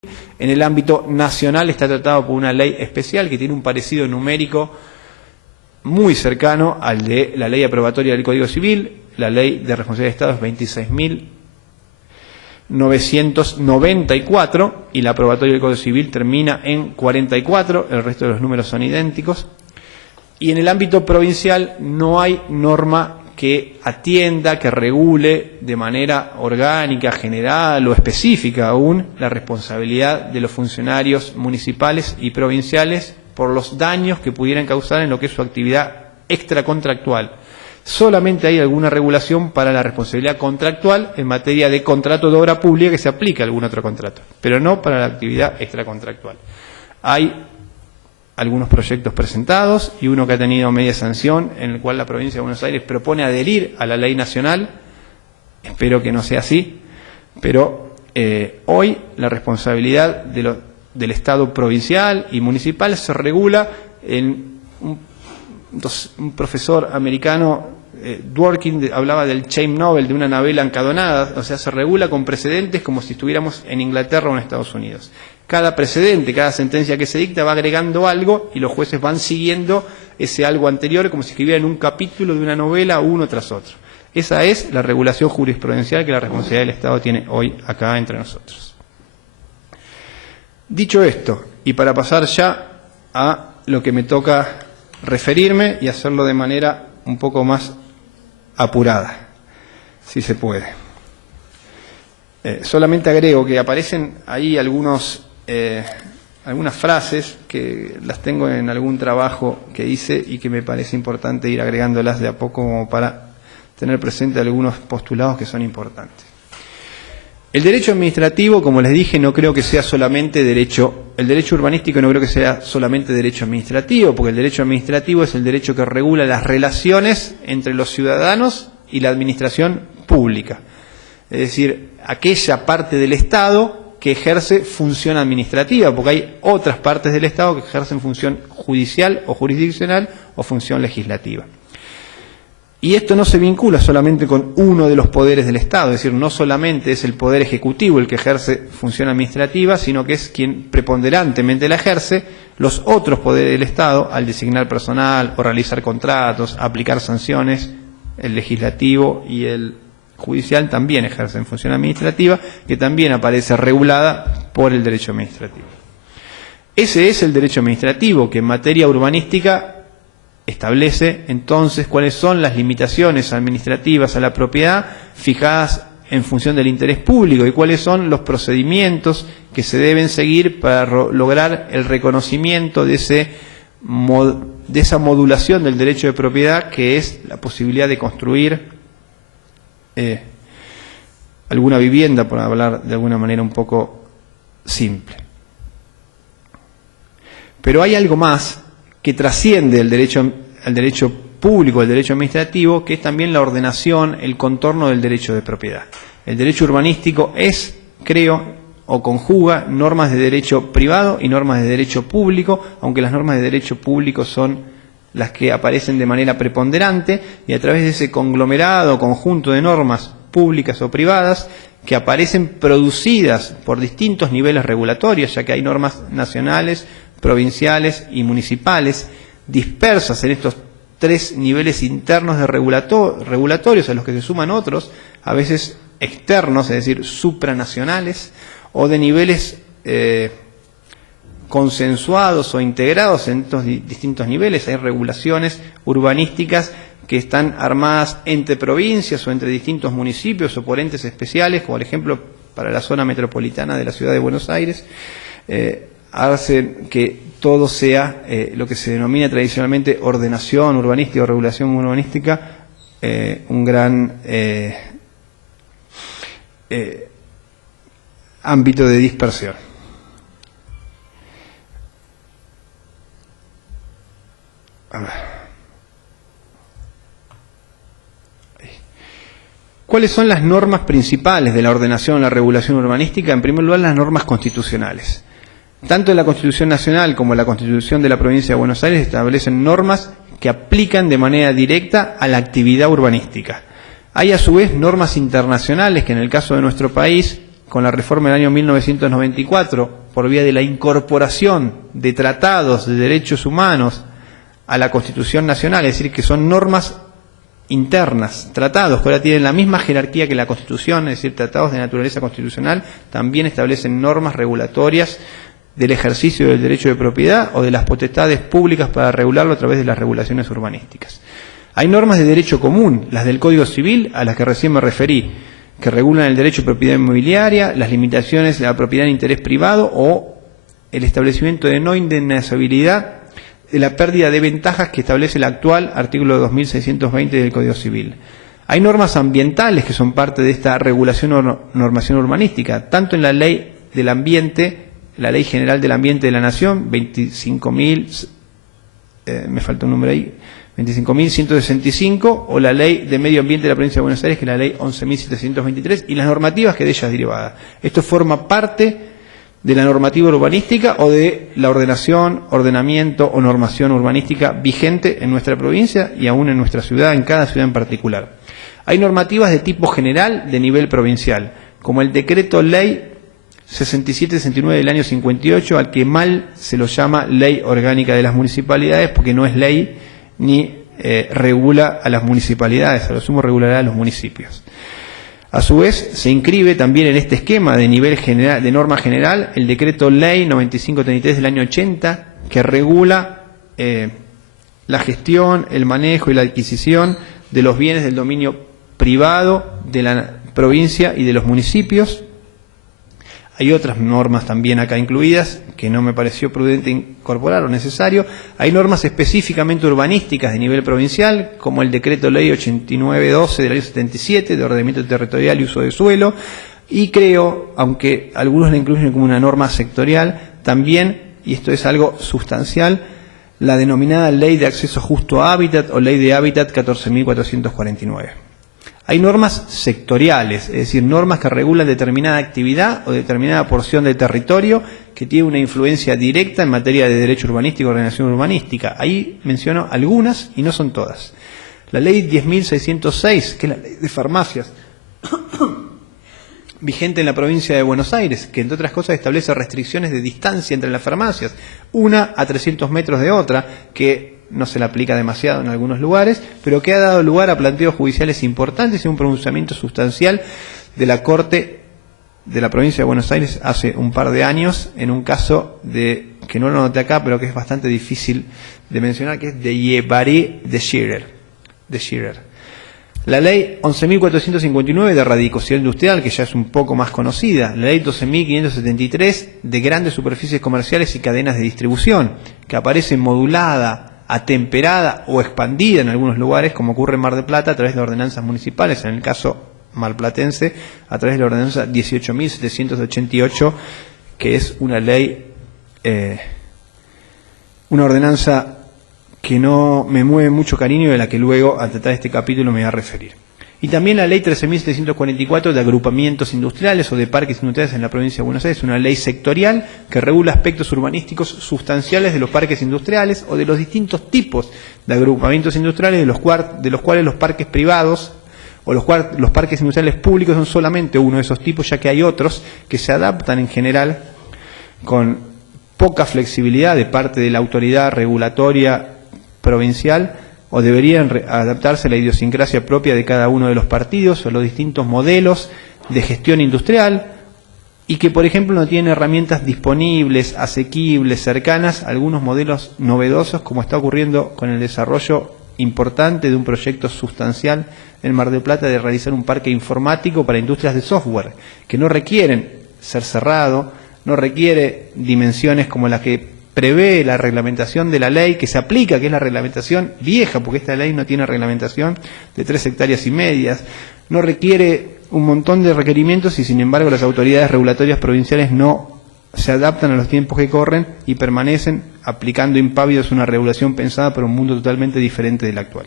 En el ámbito nacional está tratado por una ley especial que tiene un parecido numérico muy cercano al de la ley aprobatoria del Código Civil. La ley de responsabilidad de Estado es 26.994 y la aprobatoria del Código Civil termina en 44, el resto de los números son idénticos. Y en el ámbito provincial no hay norma que atienda, que regule de manera orgánica, general o específica aún la responsabilidad de los funcionarios municipales y provinciales por los daños que pudieran causar en lo que es su actividad extracontractual. Solamente hay alguna regulación para la responsabilidad contractual en materia de contrato de obra pública que se aplica a algún otro contrato, pero no para la actividad extracontractual. Hay algunos proyectos presentados y uno que ha tenido media sanción, en el cual la provincia de Buenos Aires propone adherir a la ley nacional. Espero que no sea así, pero hoy la responsabilidad del Estado provincial y municipal se regula en un profesor americano, Dworkin, hablaba del chain novel, de una novela encadonada, o sea, se regula con precedentes como si estuviéramos en Inglaterra o en Estados Unidos. Cada precedente, cada sentencia que se dicta va agregando algo y los jueces van siguiendo ese algo anterior como si escribieran un capítulo de una novela uno tras otro. Esa es la regulación jurisprudencial que la responsabilidad del Estado tiene hoy acá entre nosotros. Dicho esto, y para pasar ya a lo que me toca referirme y hacerlo de manera un poco más apurada, si se puede. Solamente agrego que aparecen ahí algunas frases que las tengo en algún trabajo que hice y que me parece importante ir agregándolas de a poco como para tener presente algunos postulados que son importantes. El derecho administrativo, como les dije, no creo que sea solamente derecho, el derecho urbanístico no creo que sea solamente derecho administrativo, porque el derecho administrativo es el derecho que regula las relaciones entre los ciudadanos y la administración pública. Es decir, aquella parte del Estado que ejerce función administrativa, porque hay otras partes del Estado que ejercen función judicial o jurisdiccional o función legislativa. Y esto no se vincula solamente con uno de los poderes del Estado, es decir, no solamente es el poder ejecutivo el que ejerce función administrativa, sino que es quien preponderantemente la ejerce. Los otros poderes del Estado, al designar personal o realizar contratos, aplicar sanciones, el legislativo y el judicial también ejercen función administrativa, que también aparece regulada por el derecho administrativo. Ese es el derecho administrativo que en materia urbanística establece entonces cuáles son las limitaciones administrativas a la propiedad fijadas en función del interés público y cuáles son los procedimientos que se deben seguir para lograr el reconocimiento de esa modulación del derecho de propiedad, que es la posibilidad de construir alguna vivienda, por hablar de alguna manera un poco simple. Pero hay algo más que trasciende el derecho público, el derecho administrativo, que es también la ordenación, el contorno del derecho de propiedad. El derecho urbanístico creo, o conjuga normas de derecho privado y normas de derecho público, aunque las normas de derecho público son las que aparecen de manera preponderante, y a través de ese conglomerado, conjunto de normas públicas o privadas, que aparecen producidas por distintos niveles regulatorios, ya que hay normas nacionales, provinciales y municipales, dispersas en estos tres niveles internos de regulatorios, a los que se suman otros, a veces externos, es decir, supranacionales, o de niveles consensuados o integrados en estos distintos niveles. Hay regulaciones urbanísticas que están armadas entre provincias o entre distintos municipios o por entes especiales, como por ejemplo para la zona metropolitana de la ciudad de Buenos Aires, hacen que todo sea lo que se denomina tradicionalmente ordenación urbanística o regulación urbanística, un gran ámbito de dispersión. A ver. ¿Cuáles son las normas principales de la ordenación o la regulación urbanística? En primer lugar, las normas constitucionales. Tanto en la Constitución Nacional como en la Constitución de la Provincia de Buenos Aires establecen normas que aplican de manera directa a la actividad urbanística. Hay a su vez normas internacionales que en el caso de nuestro país con la reforma del año 1994, por vía de la incorporación de tratados de derechos humanos a la Constitución Nacional, es decir, que son normas internas, tratados que ahora tienen la misma jerarquía que la Constitución, es decir, tratados de naturaleza constitucional, también establecen normas regulatorias del ejercicio del derecho de propiedad o de las potestades públicas para regularlo a través de las regulaciones urbanísticas. Hay normas de derecho común, las del Código Civil, a las que recién me referí, que regulan el derecho de propiedad inmobiliaria, las limitaciones de la propiedad en interés privado o el establecimiento de no indemnizabilidad de la pérdida de ventajas que establece el actual artículo 2620 del Código Civil. Hay normas ambientales que son parte de esta regulación o normación urbanística, tanto en la Ley del Ambiente, la Ley General del Ambiente de la Nación, 25.165, o la Ley de Medio Ambiente de la Provincia de Buenos Aires, que es la Ley 11.723, y las normativas que de ellas derivadas. Esto forma parte de la normativa urbanística o de la ordenación, ordenamiento o normación urbanística vigente en nuestra provincia y aún en nuestra ciudad, en cada ciudad en particular. Hay normativas de tipo general de nivel provincial, como el Decreto Ley 6769 del año 58, al que mal se lo llama Ley Orgánica de las Municipalidades, porque no es ley ni regula a las municipalidades, a lo sumo regulará a los municipios. A su vez, se inscribe también en este esquema de nivel general, de norma general, el Decreto Ley 9533 del año 80, que regula la gestión, el manejo y la adquisición de los bienes del dominio privado de la provincia y de los municipios. Hay otras normas también acá incluidas que no me pareció prudente incorporar o necesario. Hay normas específicamente urbanísticas de nivel provincial, como el Decreto Ley 8912 del año 77 de ordenamiento territorial y uso de suelo. Y creo, aunque algunos la incluyen como una norma sectorial, también, y esto es algo sustancial, la denominada Ley de Acceso Justo a Hábitat o Ley de Hábitat 14.449. Hay normas sectoriales, es decir, normas que regulan determinada actividad o determinada porción del territorio que tiene una influencia directa en materia de derecho urbanístico y ordenación urbanística. Ahí menciono algunas y no son todas. La Ley 10.606, que es la Ley de Farmacias, vigente en la provincia de Buenos Aires, que entre otras cosas establece restricciones de distancia entre las farmacias, una a 300 metros de otra, que no se la aplica demasiado en algunos lugares, pero que ha dado lugar a planteos judiciales importantes y un pronunciamiento sustancial de la Corte de la provincia de Buenos Aires hace un par de años, en un caso que no lo noté acá, pero que es bastante difícil de mencionar, que es de Yebaré de Schirer. La Ley 11.459 de Radicación Industrial, que ya es un poco más conocida. La Ley 12.573 de Grandes Superficies Comerciales y Cadenas de Distribución, que aparece modulada, atemperada o expandida en algunos lugares, como ocurre en Mar del Plata, a través de ordenanzas municipales, en el caso marplatense, a través de la ordenanza 18.788, que es una ley, una ordenanza que no me mueve mucho cariño, de la que luego, al tratar este capítulo, me voy a referir. Y también la Ley 13.744 de agrupamientos industriales o de parques industriales en la provincia de Buenos Aires, una ley sectorial que regula aspectos urbanísticos sustanciales de los parques industriales o de los distintos tipos de agrupamientos industriales, de los cuales los parques privados o los parques industriales públicos son solamente uno de esos tipos, ya que hay otros que se adaptan en general con poca flexibilidad de parte de la autoridad regulatoria provincial, o deberían adaptarse a la idiosincrasia propia de cada uno de los partidos o los distintos modelos de gestión industrial, y que, por ejemplo, no tienen herramientas disponibles, asequibles, cercanas, algunos modelos novedosos, como está ocurriendo con el desarrollo importante de un proyecto sustancial en Mar del Plata de realizar un parque informático para industrias de software, que no requieren ser cerrado, no requiere dimensiones como las que prevé la reglamentación de la ley que se aplica, que es la reglamentación vieja, porque esta ley no tiene reglamentación, de 3,5 hectáreas, no requiere un montón de requerimientos y sin embargo las autoridades regulatorias provinciales no se adaptan a los tiempos que corren y permanecen aplicando impávidos una regulación pensada para un mundo totalmente diferente del actual.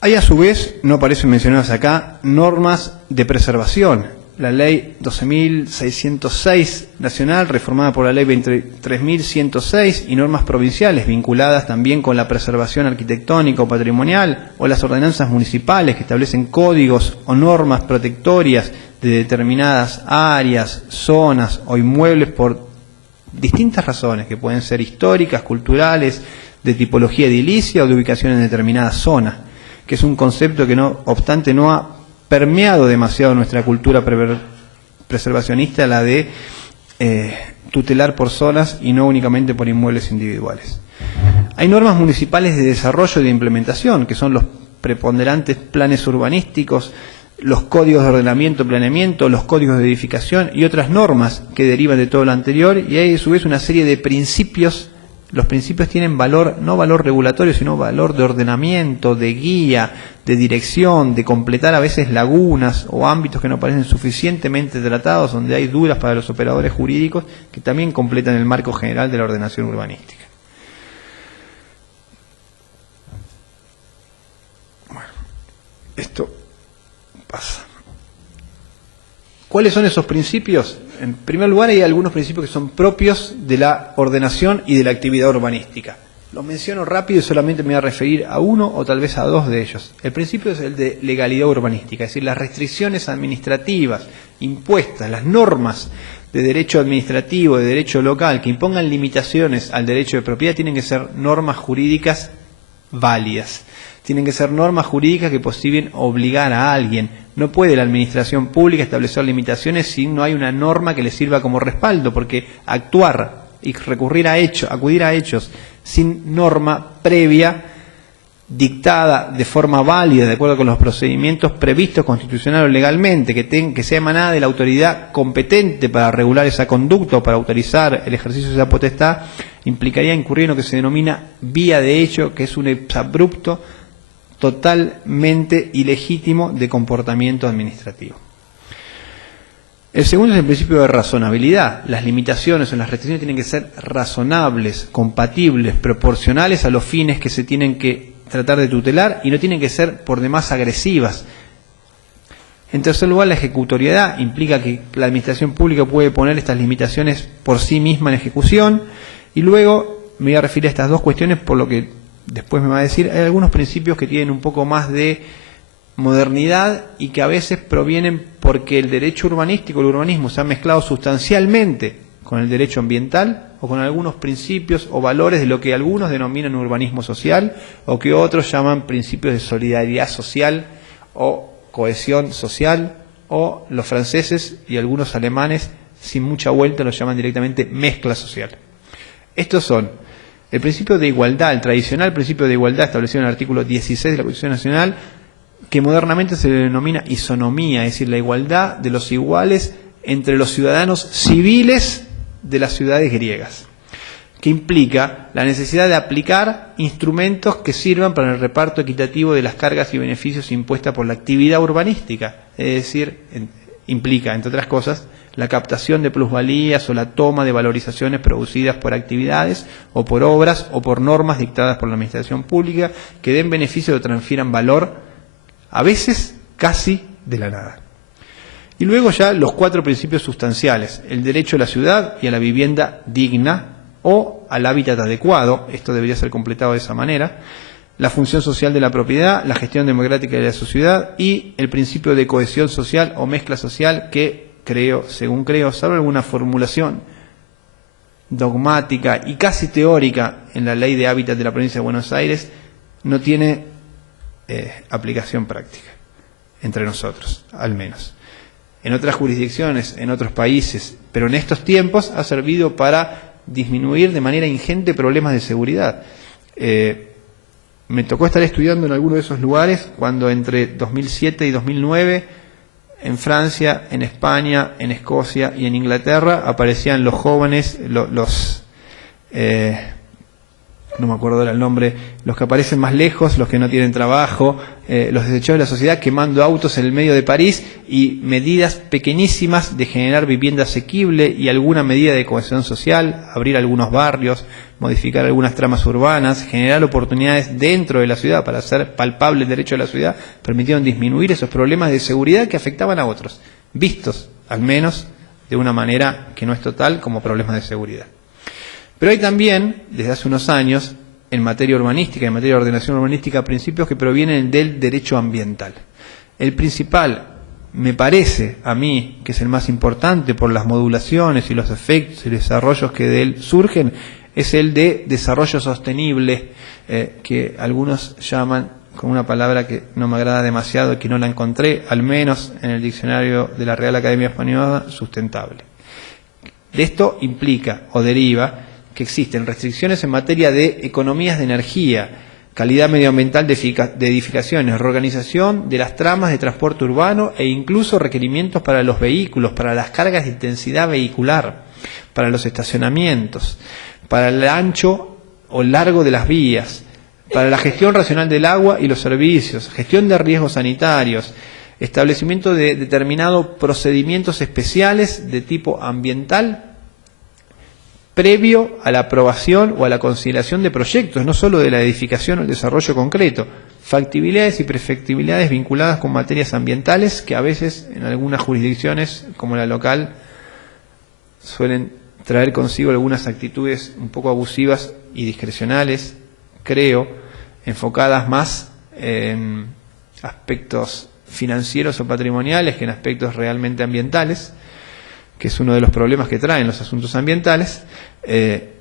Hay a su vez, no aparecen mencionadas acá, normas de preservación. la ley 12.606 nacional, reformada por la ley 23.106, y normas provinciales vinculadas también con la preservación arquitectónica o patrimonial, o las ordenanzas municipales que establecen códigos o normas protectorias de determinadas áreas, zonas o inmuebles por distintas razones, que pueden ser históricas, culturales, de tipología edilicia o de ubicación en determinadas zonas, que es un concepto que no obstante no ha permeado demasiado nuestra cultura preservacionista, la de tutelar por zonas y no únicamente por inmuebles individuales. Hay normas municipales de desarrollo y de implementación, que son los preponderantes planes urbanísticos, los códigos de ordenamiento, planeamiento, los códigos de edificación y otras normas que derivan de todo lo anterior, y hay a su vez una serie de principios. Los principios tienen valor, no valor regulatorio, sino valor de ordenamiento, de guía, de dirección, de completar a veces lagunas o ámbitos que no parecen suficientemente tratados, donde hay dudas para los operadores jurídicos, que también completan el marco general de la ordenación urbanística. Bueno, esto pasa. ¿Cuáles son esos principios? En primer lugar, hay algunos principios que son propios de la ordenación y de la actividad urbanística. Los menciono rápido y solamente me voy a referir a uno o tal vez a dos de ellos. El principio es el de legalidad urbanística, es decir, las restricciones administrativas impuestas, las normas de derecho administrativo, de derecho local, que impongan limitaciones al derecho de propiedad, tienen que ser normas jurídicas válidas. Tienen que ser normas jurídicas que posible obligar a alguien. No puede la administración pública establecer limitaciones si no hay una norma que le sirva como respaldo, porque actuar y recurrir a hechos, acudir a hechos sin norma previa, dictada de forma válida, de acuerdo con los procedimientos previstos constitucional o legalmente, que sea emanada de la autoridad competente para regular esa conducta o para autorizar el ejercicio de esa potestad, implicaría incurrir en lo que se denomina vía de hecho, que es un exabrupto totalmente ilegítimo de comportamiento administrativo. El segundo es el principio de razonabilidad. Las limitaciones o las restricciones tienen que ser razonables, compatibles, proporcionales a los fines que se tienen que tratar de tutelar y no tienen que ser por demás agresivas. En tercer lugar, la ejecutoriedad implica que la administración pública puede poner estas limitaciones por sí misma en ejecución. Y luego me voy a referir a estas dos cuestiones por lo que después me va a decir. Hay algunos principios que tienen un poco más de modernidad y que a veces provienen porque el derecho urbanístico, el urbanismo, se ha mezclado sustancialmente con el derecho ambiental o con algunos principios o valores de lo que algunos denominan urbanismo social o que otros llaman principios de solidaridad social o cohesión social, o los franceses y algunos alemanes sin mucha vuelta lo llaman directamente mezcla social. Estos son el principio de igualdad, el tradicional principio de igualdad establecido en el artículo 16 de la Constitución Nacional, que modernamente se le denomina isonomía, es decir, la igualdad de los iguales entre los ciudadanos civiles de las ciudades griegas, que implica la necesidad de aplicar instrumentos que sirvan para el reparto equitativo de las cargas y beneficios impuestas por la actividad urbanística, es decir, implica, entre otras cosas, la captación de plusvalías o la toma de valorizaciones producidas por actividades o por obras o por normas dictadas por la administración pública que den beneficio o transfieran valor, a veces casi de la nada. Y luego ya los cuatro principios sustanciales: el derecho a la ciudad y a la vivienda digna o al hábitat adecuado, esto debería ser completado de esa manera, la función social de la propiedad, la gestión democrática de la sociedad y el principio de cohesión social o mezcla social que según creo, salvo alguna formulación dogmática y casi teórica en la ley de hábitat de la provincia de Buenos Aires, no tiene aplicación práctica entre nosotros, al menos. En otras jurisdicciones, en otros países, pero en estos tiempos ha servido para disminuir de manera ingente problemas de seguridad. Me tocó estar estudiando en alguno de esos lugares cuando entre 2007 y 2009 en Francia, en España, en Escocia y en Inglaterra aparecían los jóvenes, no me acuerdo el nombre, los que aparecen más lejos, los que no tienen trabajo, los desechados de la sociedad quemando autos en el medio de París, y medidas pequeñísimas de generar vivienda asequible y alguna medida de cohesión social, abrir algunos barrios, modificar algunas tramas urbanas, generar oportunidades dentro de la ciudad para hacer palpable el derecho a la ciudad, permitieron disminuir esos problemas de seguridad que afectaban a otros. vistos al menos de una manera que no es total como problemas de seguridad. Pero hay también, desde hace unos años, en materia urbanística, en materia de ordenación urbanística, principios que provienen del derecho ambiental. El principal, me parece a mí, que es el más importante por las modulaciones y los efectos y desarrollos que de él surgen, es el de desarrollo sostenible, que algunos llaman con una palabra que no me agrada demasiado y que no la encontré, al menos en el diccionario de la Real Academia Española, sustentable. De esto implica o deriva que existen restricciones en materia de economías de energía, calidad medioambiental de edificaciones, reorganización de las tramas de transporte urbano e incluso requerimientos para los vehículos, para las cargas de intensidad vehicular, para los estacionamientos, para el ancho o largo de las vías, para la gestión racional del agua y los servicios, gestión de riesgos sanitarios, establecimiento de determinados procedimientos especiales de tipo ambiental previo a la aprobación o a la consideración de proyectos, no solo de la edificación o el desarrollo concreto, factibilidades y perfectibilidades vinculadas con materias ambientales que a veces en algunas jurisdicciones, como la local, suelen traer consigo algunas actitudes un poco abusivas y discrecionales, creo, enfocadas más en aspectos financieros o patrimoniales que en aspectos realmente ambientales, que es uno de los problemas que traen los asuntos ambientales,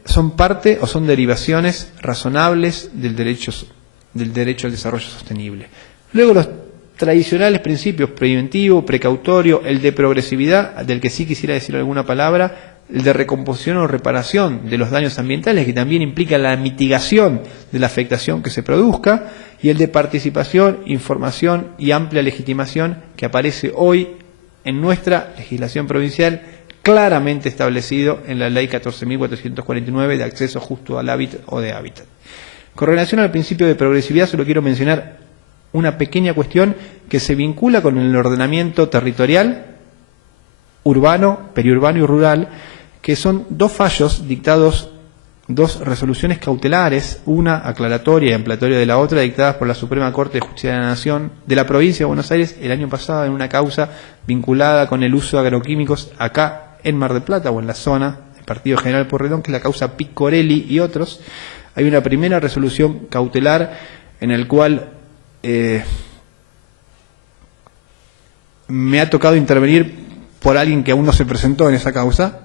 son parte o son derivaciones razonables del derecho al desarrollo sostenible. Luego los tradicionales principios preventivo, precautorio, el de progresividad, del que sí quisiera decir alguna palabra, el de recomposición o reparación de los daños ambientales, que también implica la mitigación de la afectación que se produzca, y el de participación, información y amplia legitimación, que aparece hoy en nuestra legislación provincial, claramente establecido en la Ley 14.449 de acceso justo al hábitat o de hábitat. Con relación al principio de progresividad, solo quiero mencionar una pequeña cuestión que se vincula con el ordenamiento territorial, urbano, periurbano y rural, que son dos fallos dictados, dos resoluciones cautelares, una aclaratoria y ampliatoria de la otra, dictadas por la Suprema Corte de Justicia de la Nación de la Provincia de Buenos Aires el año pasado en una causa vinculada con el uso de agroquímicos acá en Mar del Plata o en la zona del Partido General Pueyrredón, que es la causa Picorelli y otros. Hay una primera resolución cautelar en el cual me ha tocado intervenir por alguien que aún no se presentó en esa causa,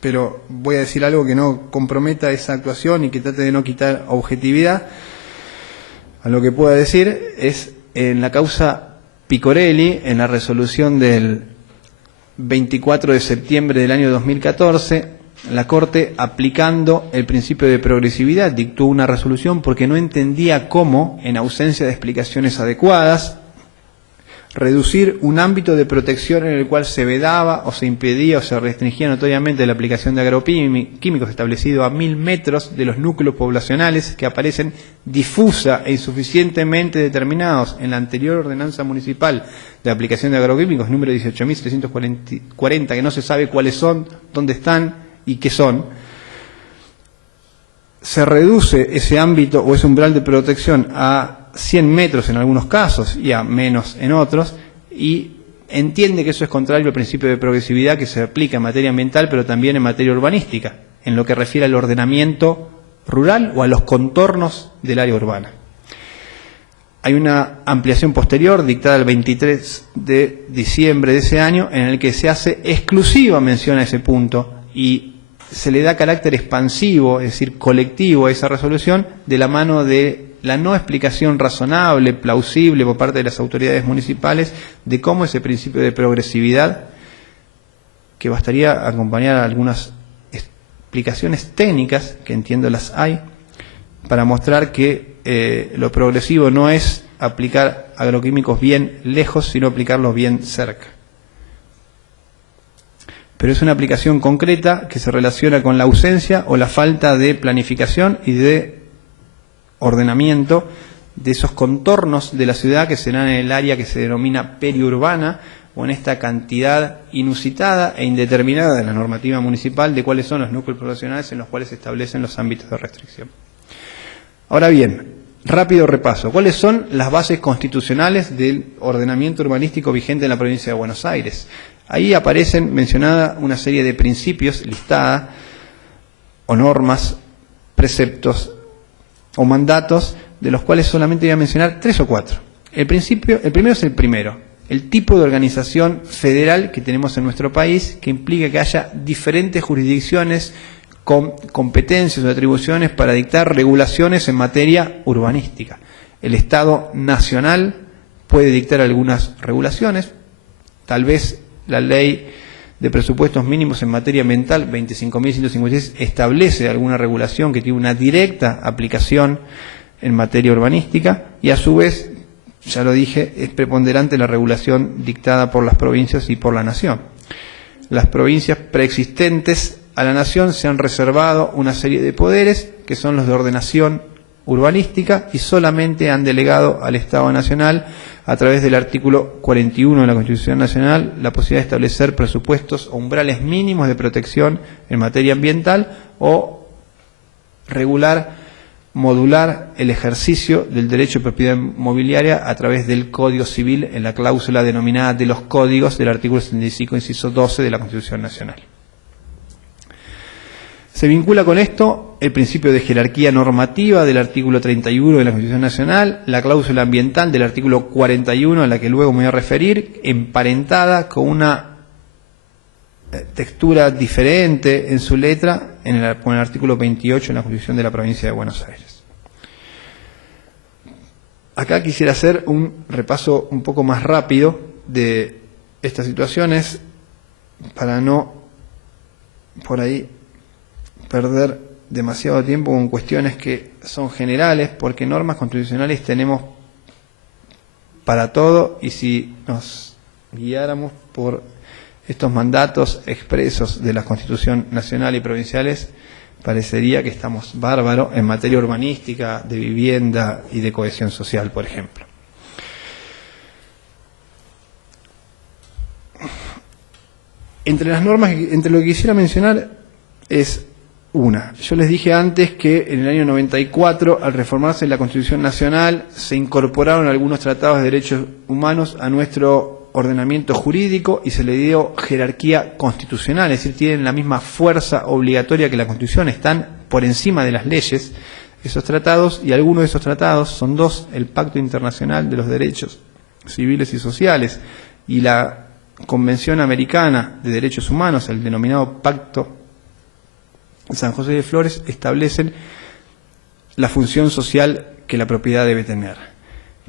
pero voy a decir algo que no comprometa esa actuación y que trate de no quitar objetividad a lo que pueda decir. Es en la causa Picorelli, en la resolución del 24 de septiembre del año 2014, la Corte, aplicando el principio de progresividad, dictó una resolución porque no entendía cómo, en ausencia de explicaciones adecuadas, reducir un ámbito de protección en el cual se vedaba o se impedía o se restringía notoriamente la aplicación de agroquímicos establecido a 1000 metros de los núcleos poblacionales que aparecen difusa e insuficientemente determinados en la anterior ordenanza municipal de aplicación de agroquímicos, número 18.340, que no se sabe cuáles son, dónde están y qué son. Se reduce ese ámbito o ese umbral de protección a 100 metros en algunos casos y a menos en otros, y entiende que eso es contrario al principio de progresividad que se aplica en materia ambiental, pero también en materia urbanística, en lo que refiere al ordenamiento rural o a los contornos del área urbana. Hay una ampliación posterior dictada el 23 de diciembre de ese año en el que se hace exclusiva mención a ese punto y se le da carácter expansivo, es decir, colectivo a esa resolución, de la mano de la no explicación razonable, plausible por parte de las autoridades municipales de cómo ese principio de progresividad, que bastaría acompañar a algunas explicaciones técnicas, que entiendo las hay, para mostrar que lo progresivo no es aplicar agroquímicos bien lejos, sino aplicarlos bien cerca. Pero es una aplicación concreta que se relaciona con la ausencia o la falta de planificación y de ordenamiento de esos contornos de la ciudad que serán en el área que se denomina periurbana, o en esta cantidad inusitada e indeterminada de la normativa municipal de cuáles son los núcleos poblacionales en los cuales se establecen los ámbitos de restricción. Ahora bien, Rápido repaso. ¿Cuáles son las bases constitucionales del ordenamiento urbanístico vigente en la provincia de Buenos Aires? Ahí aparecen mencionada una serie de principios listada, o normas, preceptos o mandatos, de los cuales solamente voy a mencionar 3 o 4. El primero es el primero, el tipo de organización federal que tenemos en nuestro país, que implica que haya diferentes jurisdicciones con competencias o atribuciones para dictar regulaciones en materia urbanística. El Estado nacional puede dictar algunas regulaciones, tal vez la ley de presupuestos mínimos en materia ambiental 25.156 establece alguna regulación que tiene una directa aplicación en materia urbanística, y a su vez, ya lo dije, es preponderante la regulación dictada por las provincias y por la nación. Las provincias preexistentes a la nación se han reservado una serie de poderes que son los de ordenación urbanística y solamente han delegado al Estado Nacional, a través del artículo 41 de la Constitución Nacional, la posibilidad de establecer presupuestos o umbrales mínimos de protección en materia ambiental o regular, modular el ejercicio del derecho de propiedad inmobiliaria a través del Código Civil en la cláusula denominada de los códigos del artículo 75, inciso 12 de la Constitución Nacional. Se vincula con esto el principio de jerarquía normativa del artículo 31 de la Constitución Nacional, la cláusula ambiental del artículo 41, a la que luego me voy a referir, emparentada con una textura diferente en su letra con el artículo 28 en la Constitución de la Provincia de Buenos Aires. Acá quisiera hacer un repaso un poco más rápido de estas situaciones para no por ahí perder demasiado tiempo con cuestiones que son generales, porque normas constitucionales tenemos para todo, y si nos guiáramos por estos mandatos expresos de la Constitución nacional y provinciales, parecería que estamos bárbaros en materia urbanística, de vivienda y de cohesión social, por ejemplo. Entre las normas, entre lo que quisiera mencionar es una. Yo les dije antes que en el año 94, al reformarse la Constitución Nacional, se incorporaron algunos tratados de derechos humanos a nuestro ordenamiento jurídico y se le dio jerarquía constitucional, es decir, tienen la misma fuerza obligatoria que la Constitución, están por encima de las leyes esos tratados, y algunos de esos tratados son dos: el Pacto Internacional de los Derechos Civiles y Sociales y la Convención Americana de Derechos Humanos, el denominado Pacto San José de Flores, establecen la función social que la propiedad debe tener,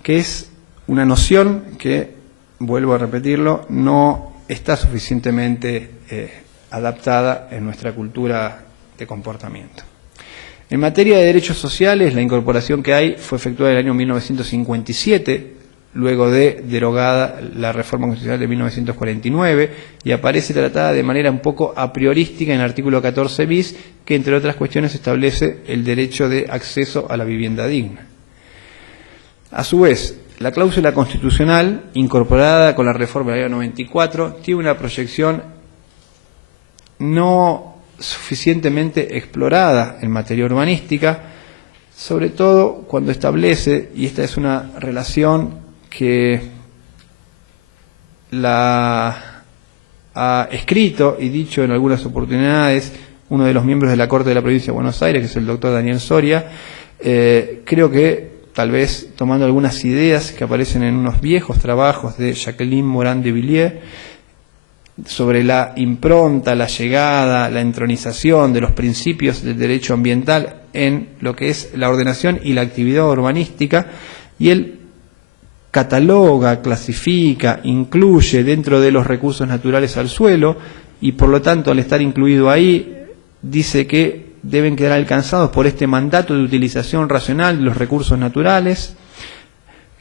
que es una noción que, vuelvo a repetirlo, no está suficientemente adaptada en nuestra cultura de comportamiento. En materia de derechos sociales, la incorporación que hay fue efectuada en el año 1957, luego de derogada la reforma constitucional de 1949, y aparece tratada de manera un poco a priorística en el artículo 14 bis, que entre otras cuestiones establece el derecho de acceso a la vivienda digna. A su vez, la cláusula constitucional, incorporada con la reforma del año 94, tiene una proyección no suficientemente explorada en materia urbanística, sobre todo cuando establece, y esta es una relación que la ha escrito y dicho en algunas oportunidades uno de los miembros de la Corte de la Provincia de Buenos Aires, que es el doctor Daniel Soria, creo que tal vez tomando algunas ideas que aparecen en unos viejos trabajos de Jacqueline Morand de Villiers sobre la impronta, la llegada, la entronización de los principios del derecho ambiental en lo que es la ordenación y la actividad urbanística, y él cataloga, clasifica, incluye dentro de los recursos naturales al suelo, y por lo tanto, al estar incluido ahí, dice que deben quedar alcanzados por este mandato de utilización racional de los recursos naturales,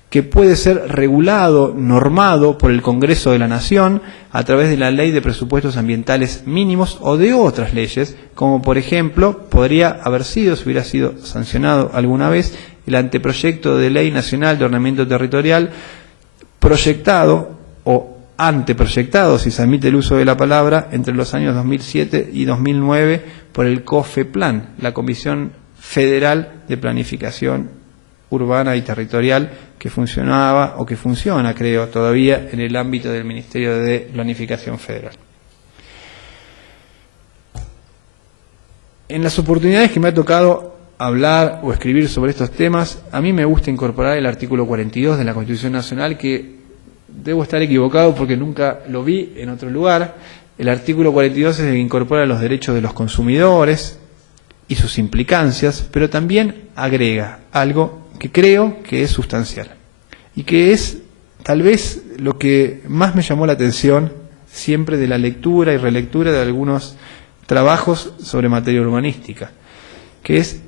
que puede ser regulado, normado por el Congreso de la Nación a través de la Ley de Presupuestos Ambientales Mínimos o de otras leyes, como por ejemplo podría haber sido, si hubiera sido sancionado alguna vez, el anteproyecto de Ley Nacional de Ordenamiento Territorial proyectado o anteproyectado, si se admite el uso de la palabra, entre los años 2007 y 2009 por el COFEPLAN, la Comisión Federal de Planificación urbana y territorial que funcionaba o que funciona, creo, todavía en el ámbito del Ministerio de Planificación Federal. En las oportunidades que me ha tocado hablar o escribir sobre estos temas, a mí me gusta incorporar el artículo 42 de la Constitución Nacional, que debo estar equivocado porque nunca lo vi en otro lugar. El artículo 42 es el que incorpora los derechos de los consumidores y sus implicancias, pero también agrega algo que creo que es sustancial y que es tal vez lo que más me llamó la atención siempre de la lectura y relectura de algunos trabajos sobre materia urbanística, que es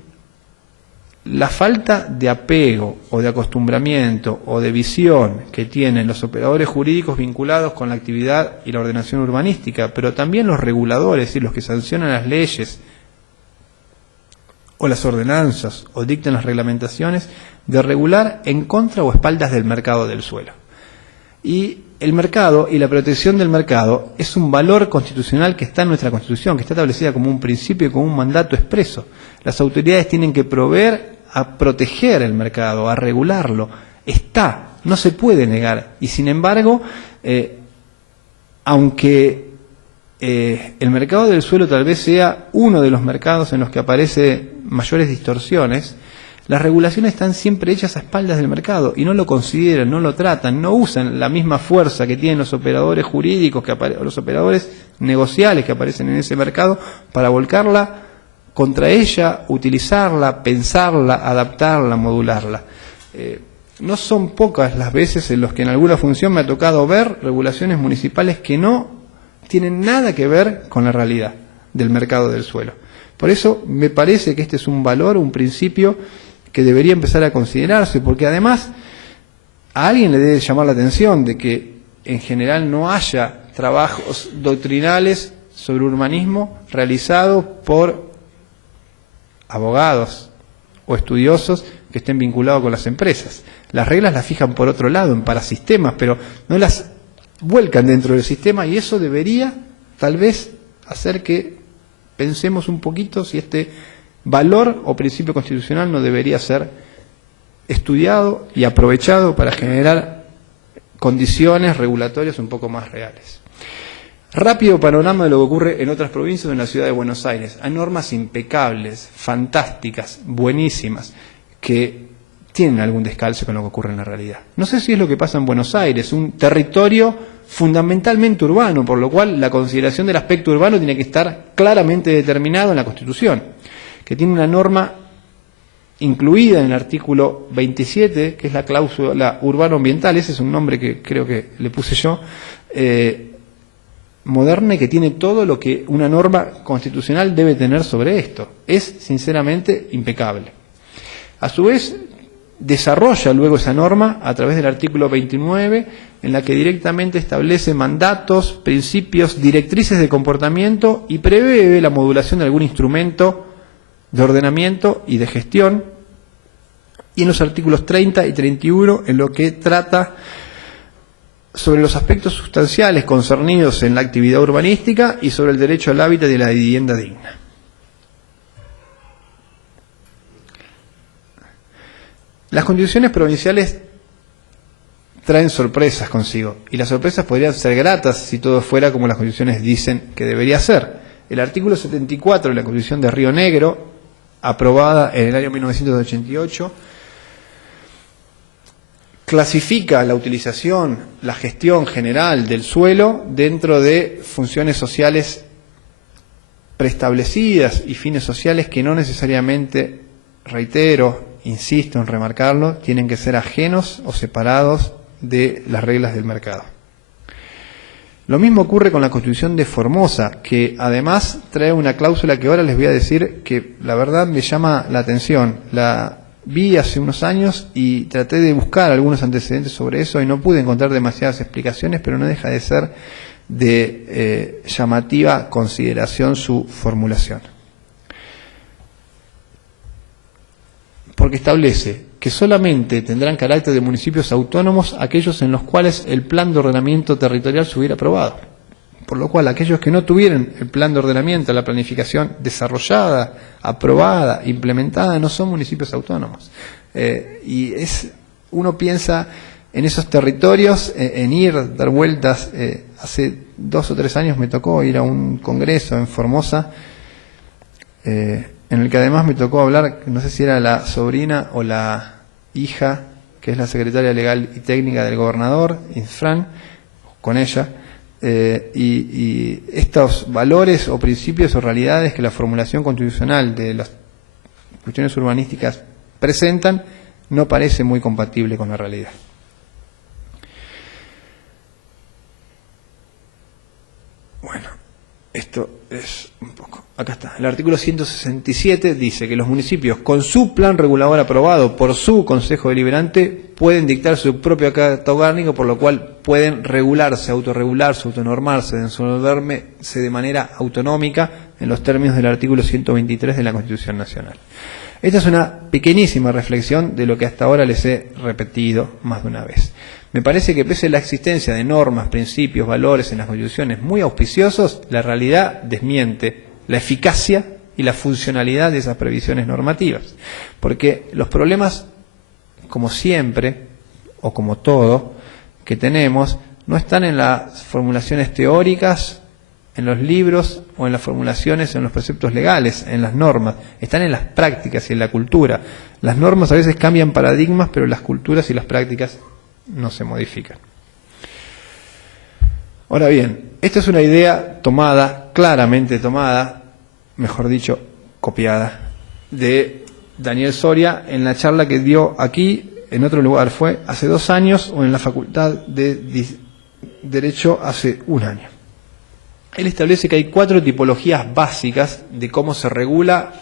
la falta de apego o de acostumbramiento o de visión que tienen los operadores jurídicos vinculados con la actividad y la ordenación urbanística, pero también los reguladores y los que sancionan las leyes o las ordenanzas o dictan las reglamentaciones, de regular en contra o espaldas del mercado del suelo. Y el mercado y la protección del mercado es un valor constitucional que está en nuestra Constitución, que está establecida como un principio y como un mandato expreso. Las autoridades tienen que proveer a proteger el mercado, a regularlo. Está, no se puede negar. Y sin embargo, aunque el mercado del suelo tal vez sea uno de los mercados en los que aparecen mayores distorsiones, las regulaciones están siempre hechas a espaldas del mercado y no lo consideran, no lo tratan, no usan la misma fuerza que tienen los operadores jurídicos, o los operadores negociales que aparecen en ese mercado para volcarla contra ella, utilizarla, pensarla, adaptarla, modularla. No son pocas las veces en las que en alguna función me ha tocado ver regulaciones municipales que no tienen nada que ver con la realidad del mercado del suelo. Por eso me parece que este es un valor, un principio que debería empezar a considerarse, porque además a alguien le debe llamar la atención de que en general no haya trabajos doctrinales sobre urbanismo realizados por abogados o estudiosos que estén vinculados con las empresas. Las reglas las fijan por otro lado, en parasistemas, pero no las vuelcan dentro del sistema, y eso debería tal vez hacer que pensemos un poquito si este valor o principio constitucional no debería ser estudiado y aprovechado para generar condiciones regulatorias un poco más reales. Rápido panorama de lo que ocurre en otras provincias o en la ciudad de Buenos Aires. Hay normas impecables, fantásticas, buenísimas, que tienen algún descalce con lo que ocurre en la realidad. No sé si es lo que pasa en Buenos Aires, un territorio fundamentalmente urbano, por lo cual la consideración del aspecto urbano tiene que estar claramente determinado en la Constitución, que tiene una norma incluida en el artículo 27, que es la cláusula urbano-ambiental, ese es un nombre que creo que le puse yo, moderna, y que tiene todo lo que una norma constitucional debe tener sobre esto. Es sinceramente impecable. A su vez, desarrolla luego esa norma a través del artículo 29, en la que directamente establece mandatos, principios, directrices de comportamiento y prevé la modulación de algún instrumento de ordenamiento y de gestión, y en los artículos 30 y 31 en lo que trata sobre los aspectos sustanciales concernidos en la actividad urbanística y sobre el derecho al hábitat y a la vivienda digna. Las constituciones provinciales traen sorpresas consigo, y las sorpresas podrían ser gratas si todo fuera como las constituciones dicen que debería ser. El artículo 74 de la Constitución de Río Negro, aprobada en el año 1988, clasifica la utilización, la gestión general del suelo dentro de funciones sociales preestablecidas y fines sociales que no necesariamente, reitero, insisto en remarcarlo, tienen que ser ajenos o separados de las reglas del mercado. Lo mismo ocurre con la Constitución de Formosa, que además trae una cláusula que ahora les voy a decir que la verdad me llama la atención. La vi hace unos años y traté de buscar algunos antecedentes sobre eso y no pude encontrar demasiadas explicaciones, pero no deja de ser de llamativa consideración su formulación. Porque establece que solamente tendrán carácter de municipios autónomos aquellos en los cuales el plan de ordenamiento territorial se hubiera aprobado. Por lo cual, aquellos que no tuvieran el plan de ordenamiento, la planificación desarrollada, aprobada, implementada, no son municipios autónomos. Y uno piensa en esos territorios, en ir, dar vueltas. Hace 2 o 3 años me tocó ir a un congreso en Formosa, en el que además me tocó hablar, no sé si era la sobrina o la hija, que es la secretaria legal y técnica del gobernador, Infran, con ella, y estos valores o principios o realidades que la formulación constitucional de las cuestiones urbanísticas presentan, no parece muy compatible con la realidad. Bueno, esto es un poco... Acá está. El artículo 167 dice que los municipios, con su plan regulador aprobado por su Consejo Deliberante, pueden dictar su propio acto orgánico, por lo cual pueden regularse, autorregularse, autonormarse, desenvolverse de manera autonómica en los términos del artículo 123 de la Constitución Nacional. Esta es una pequeñísima reflexión de lo que hasta ahora les he repetido más de una vez. Me parece que pese a la existencia de normas, principios, valores en las constituciones muy auspiciosos, la realidad desmiente la eficacia y la funcionalidad de esas previsiones normativas. Porque los problemas, como siempre, o como todo, que tenemos, no están en las formulaciones teóricas, en los libros o en las formulaciones, en los preceptos legales, en las normas, están en las prácticas y en la cultura. Las normas a veces cambian paradigmas, pero las culturas y las prácticas no se modifican. Ahora bien, esta es una idea tomada, claramente tomada, mejor dicho, copiada, de Daniel Soria en la charla que dio aquí, en otro lugar fue hace 2 años, o en la Facultad de Derecho hace 1 año. Él establece que hay 4 tipologías básicas de cómo se regula